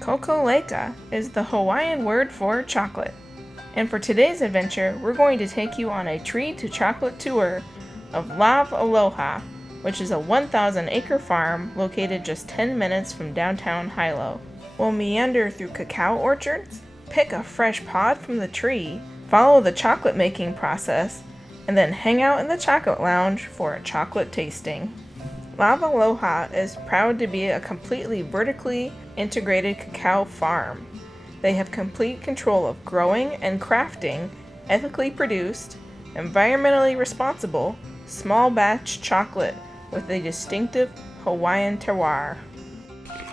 Kokoleka is the Hawaiian word for chocolate. And for today's adventure, we're going to take you on a tree to chocolate tour of Lavaloha, which is a 1,000-acre farm located just 10 minutes from downtown Hilo. We'll meander through cacao orchards, pick a fresh pod from the tree, follow the chocolate making process, and then hang out in the chocolate lounge for a chocolate tasting. Lavaloha is proud to be a completely vertically integrated cacao farm. They have complete control of growing and crafting ethically produced, environmentally responsible, small batch chocolate with a distinctive Hawaiian terroir.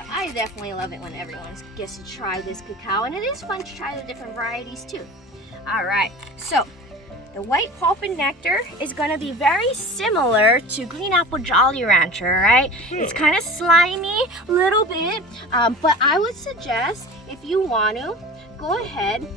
I definitely love it when everyone gets to try this cacao, and it is fun to try the different varieties too. Alright, so the white pulp and nectar is going to be very similar to Green Apple Jolly Rancher, right? It's kind of slimy, a little bit, but I would suggest if you want to, go ahead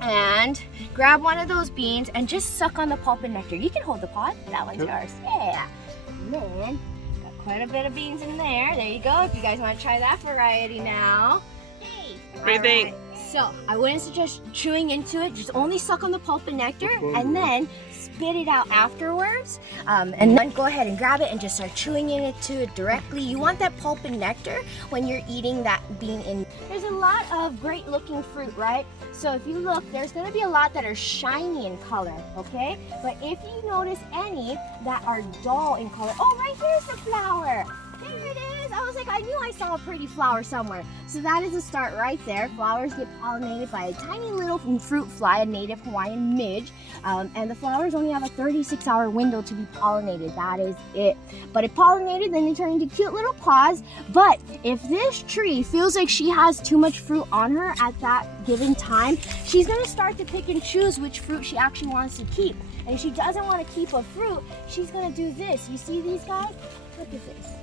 and grab one of those beans and just suck on the pulp and nectar. You can hold the pod, that one's yours. Yeah. And then, got quite a bit of beans in there. There you go, if you guys want to try that variety now. Hey! What do you think? So, I wouldn't suggest chewing into it, just only suck on the pulp and nectar and then spit it out afterwards. And then go ahead and grab it and just start chewing into it directly. You want that pulp and nectar when you're eating that bean in. There's a lot of great looking fruit, right? So if you look, there's gonna be a lot that are shiny in color, okay? But if you notice any that are dull in color, oh, right here's the flower. There it is. I was like, I knew I saw a pretty flower somewhere. So that is a start right there. Flowers get pollinated by a tiny little fruit fly, a native Hawaiian midge. And the flowers only have a 36-hour window to be pollinated. That is it. But if pollinated, then they turn into cute little pods. But if this tree feels like she has too much fruit on her at that given time, she's going to start to pick and choose which fruit she actually wants to keep. And if she doesn't want to keep a fruit, she's going to do this. You see these guys? Look at this.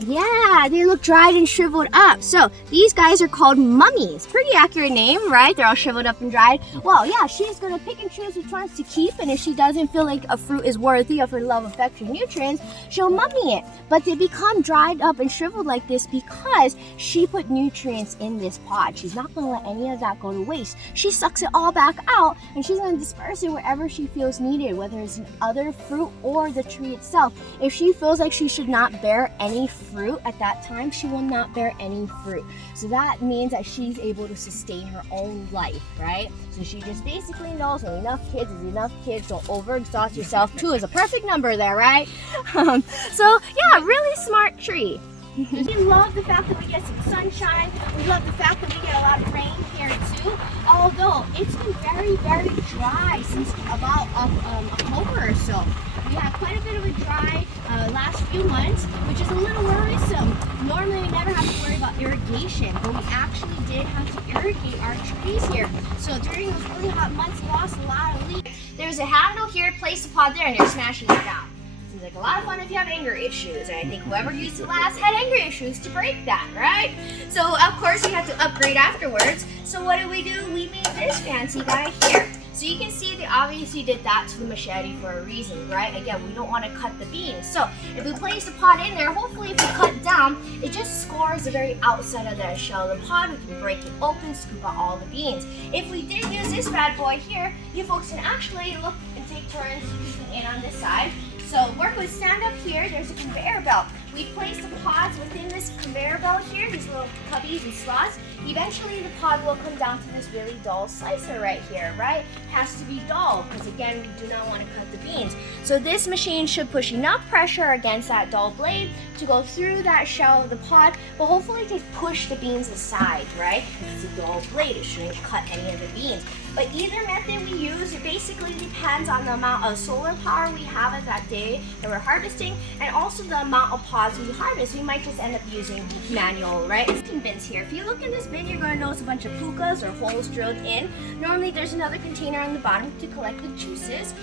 Yeah, they look dried and shriveled up. So these guys are called mummies. Pretty accurate name, right? They're all shriveled up and dried. Well, yeah, she's gonna pick and choose which ones to keep, and if she doesn't feel like a fruit is worthy of her love, affection, nutrients, she'll mummy it. But they become dried up and shriveled like this because she put nutrients in this pod. She's not gonna let any of that go to waste. She sucks it all back out, and she's gonna disperse it wherever she feels needed, whether it's in other fruit or the tree itself. If she feels like she should not bear any fruit at that time, she will not bear any fruit. So that means that she's able to sustain her own life, right? So she just basically knows when enough kids is enough kids. Don't overexhaust yourself. 2 is a perfect number there, right? So yeah, really smart tree. We love the fact that we get some sunshine. We love the fact that we get a lot of rain here too. Although it's been very, very dry since about October or so. We had quite a bit of a dry last few months, which is a little worrisome. Normally we never have to worry about irrigation, but we actually did have to irrigate our trees here. So during those really hot months, we lost a lot of leaves. There's a handle here, place the pod there, and you're smashing it down. Seems like a lot of fun if you have anger issues, and I think whoever used it last had anger issues to break that, right? So of course you have to upgrade afterwards. So what did? We made this fancy guy here. So you can see they obviously did that to the machete for a reason, right? Again, we don't want to cut the beans. So if we place the pod in there, hopefully if we cut down, it just scores the very outside of the shell of the pod. We can break it open, scoop out all the beans. If we did use this bad boy here, you folks can actually look and take turns scooping in on this side. So work with stand up here, there's a conveyor belt. We place the pods within this conveyor belt here, these little cubbies and slots. Eventually the pod will come down to this really dull slicer right here, right? It has to be dull because again, we do not want to cut the beans. So this machine should push enough pressure against that dull blade to go through that shell of the pod, but hopefully to push the beans aside, right? Because it's a dull blade, it shouldn't cut any of the beans. But either method we use, it basically depends on the amount of solar power we have at that day that we're harvesting, and also the amount of pods we harvest. We might just end up using manual, right? Bins here. If you look in this bin, you're going to notice a bunch of pukas or holes drilled in. Normally there's another container on the bottom to collect the juices,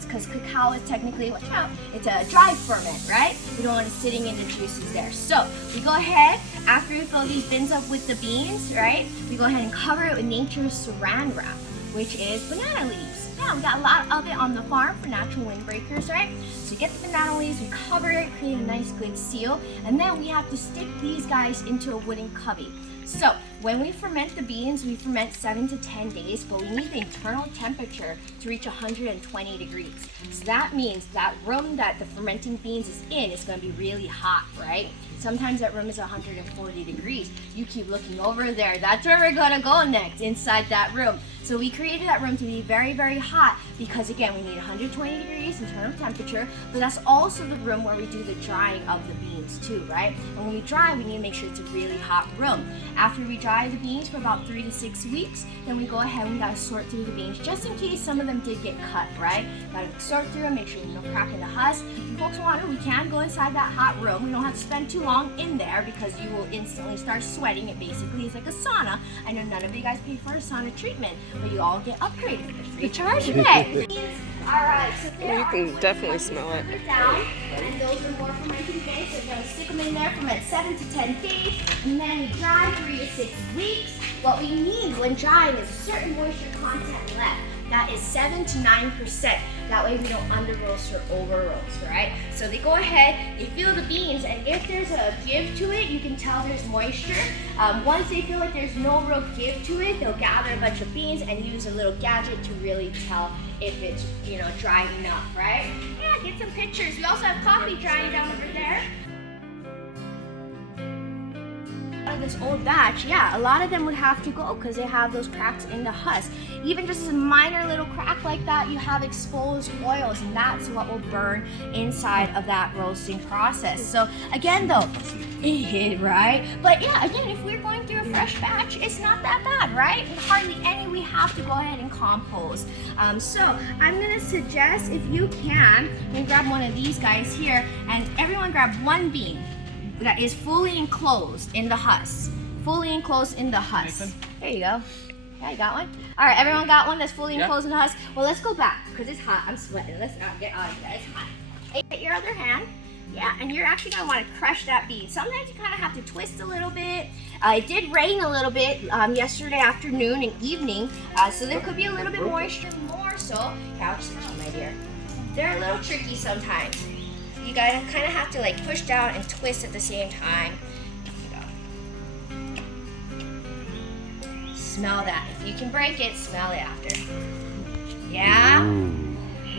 because cacao is technically, it's a dry ferment, right? We don't want it sitting in the juices there. So we go ahead, after we fill these bins up with the beans, right? We go ahead and cover it with nature's saran wrap, which is banana leaves. Yeah, we got a lot of it on the farm for natural windbreakers, right? So we get the banana leaves, we cover it, create a nice good seal, and then we have to stick these guys into a wooden cubby. So when we ferment the beans, we ferment 7 to 10 days, but we need the internal temperature to reach 120 degrees. So that means that room that the fermenting beans is in is going to be really hot, right? Sometimes that room is 140 degrees. You keep looking over there. That's where we're going to go next, inside that room. So we created that room to be very, very hot because, again, we need 120 degrees internal temperature, but that's also the room where we do the drying of the beans too, right? And when we dry, we need to make sure it's a really hot room. After we dry the beans for about 3 to 6 weeks, then we go ahead and we gotta sort through the beans just in case some of them did get cut, right? Gotta sort through them, make sure there's no crack in the husk. If you folks want to, we can go inside that hot room. We don't have to spend too long in there because you will instantly start sweating. It basically is like a sauna. I know none of you guys pay for a sauna treatment, but you all get upgraded for free charge today. Alright, so there You can definitely smell it. down, and those are more fermenting days, so we're going to stick them in there for about 7 to 10 days, and then we dry 3 to 6 weeks. What we need when drying is a certain moisture content left. That is 7 to 9%. That way we don't under roast or over roast, right? So they go ahead, they feel the beans, and if there's a give to it, you can tell there's moisture. Once they feel like there's no real give to it, they'll gather a bunch of beans and use a little gadget to really tell if it's, dry enough, right? Yeah, get some pictures. We also have coffee drying down over there. Of this old batch, yeah, a lot of them would have to go because they have those cracks in the husk. Even just a minor little crack like that, you have exposed oils, and that's what will burn inside of that roasting process. So again though, right? But yeah, again, if we're going through a fresh batch, it's not that bad, right? And hardly any we have to go ahead and compost. So I'm gonna suggest, if you can grab one of these guys here, and everyone grab one bean that is fully enclosed in the husk. Fully enclosed in the husk. There you go. Yeah, you got one? All right, everyone got one that's fully enclosed in the husk? Well, let's go back because it's hot. I'm sweating. Let's get out of that. It's hot. Take your other hand. Yeah, and you're actually going to want to crush that bean. Sometimes you kind of have to twist a little bit. It did rain a little bit yesterday afternoon and evening, so there could be a little bit moisture more so. Yeah, I'll just let you, my dear. They're a little tricky sometimes. You gotta kind of have to like push down and twist at the same time. Smell that. If you can break it, smell it after. Yeah?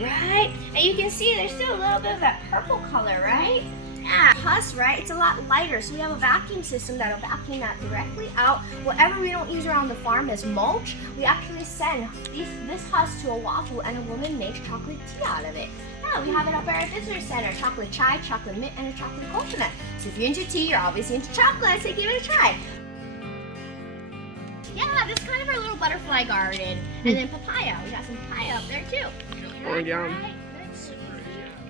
Right? And you can see there's still a little bit of that purple color, right? Yeah. Husk, right? It's a lot lighter, so we have a vacuum system that'll vacuum that directly out. Whatever we don't use around the farm as mulch, we actually send this husk to a waffle, and a woman makes chocolate tea out of it. Yeah, we have it up at our visitor center. Chocolate chai, chocolate mint, and a chocolate coconut. So if you're into tea, you're obviously into chocolate, so give it a try. Yeah, this is kind of our little butterfly garden. And then papaya. We got some papaya up there too. Oh, yum.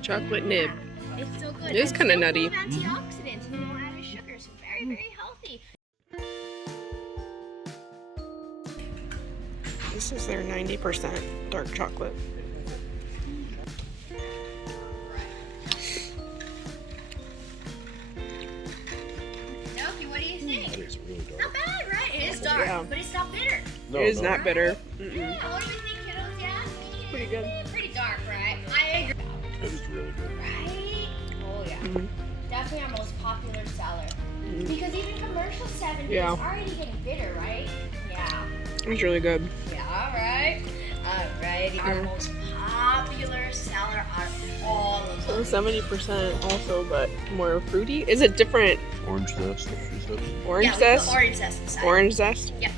Chocolate nib. It's so good. It is kind of nutty. Full of antioxidants and no added sugar, so very, very healthy. This is their 90% dark chocolate. What do you think? It's really dark. Not bad, right? It is dark, Yeah. but it's not bitter. No, It is no. not bitter. Yeah, what do we think, kiddos? Yeah? Pretty good. Pretty dark, right? I agree. It is really good. Right? Oh, yeah. Mhm. Definitely our most popular seller. Because even commercial 70 Yeah. is already getting bitter, right? Yeah. It's really good. Yeah, alright. Alrighty. Our most popular seller out of all of So them. 70% also, but more fruity. Is it different? Orange zest, she said. Orange Yeah, we zest? put orange zest inside. Orange zest? Yep.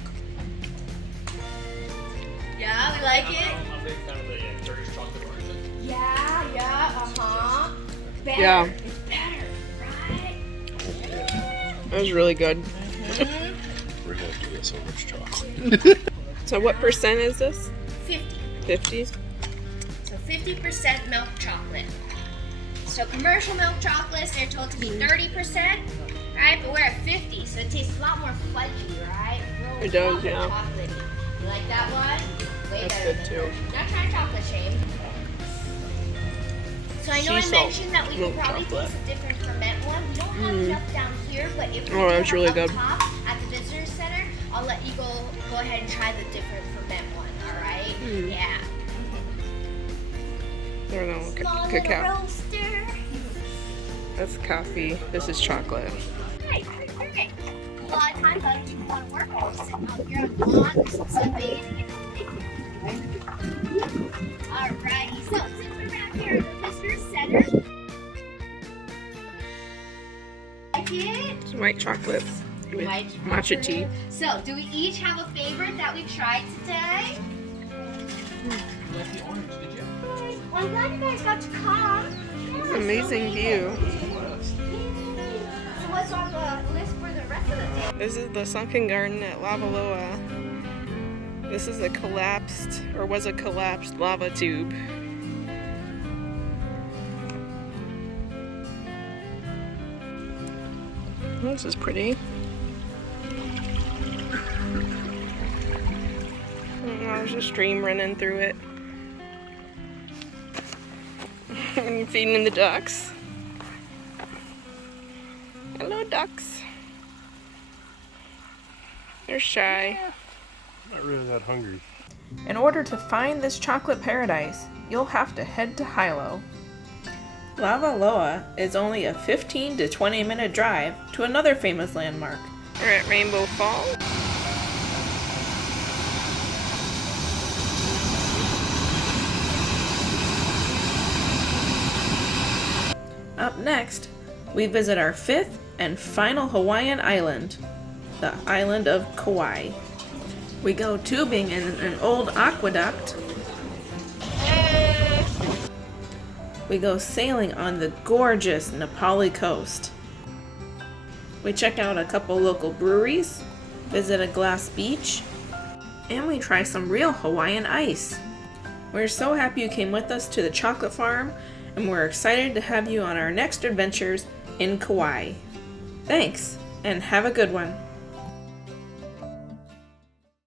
Yeah, we like it. I'm a big fan of the Turkish chocolate oranges. Yeah, uh-huh. Better. Yeah. It's better, right? That was really good. Mhm. We're gonna do this so much chocolate. So what percent is this? 50. 50? So 50% milk chocolate. So commercial milk chocolates, they're told to be 30%, right? But we're at 50, so it tastes a lot more fudgy, right? Real It does, chocolate, yeah. chocolate. You like that one? Way That's better good than too. yours. Not trying chocolate shame. So I know Sea I salt mentioned that we could milk probably chocolate. taste a different ferment one. We don't have enough down here, but if we Oh, do that's have really up good. top at the visitor center, I'll let you go ahead and try the different ferment one, all right? Yeah. I don't know. Small little Cacao. roaster. That's coffee. This is chocolate. Right, perfect. lot of times I don't even want to work. I'll just sit out here on the lawn or some sunbathing and alrighty, so since we're around here in the visitor center, like it? It's white chocolate with White matcha tea. So, do we each have a favorite that we tried today? You like the orange, did you? Well, I'm glad you guys got to come. Amazing view. So what's on the list for the rest of the day? This is the sunken garden at Lavaloha. This is a collapsed, or was a collapsed lava tube. This is pretty. There's a stream running through it. And feeding the ducks. Hello, ducks. They're shy. I'm not really that hungry. In order to find this chocolate paradise, you'll have to head to Hilo. Lavaloha is only a 15 to 20 minute drive to another famous landmark. We're at Rainbow Falls. Up next, we visit our fifth and final Hawaiian island, the island of Kauai. We go tubing in an old aqueduct. We go sailing on the gorgeous Nepali coast. We check out a couple local breweries, visit a glass beach, and we try some real Hawaiian ice. We're so happy you came with us to the chocolate farm, and we're excited to have you on our next adventures in Kauai. Thanks, and have a good one.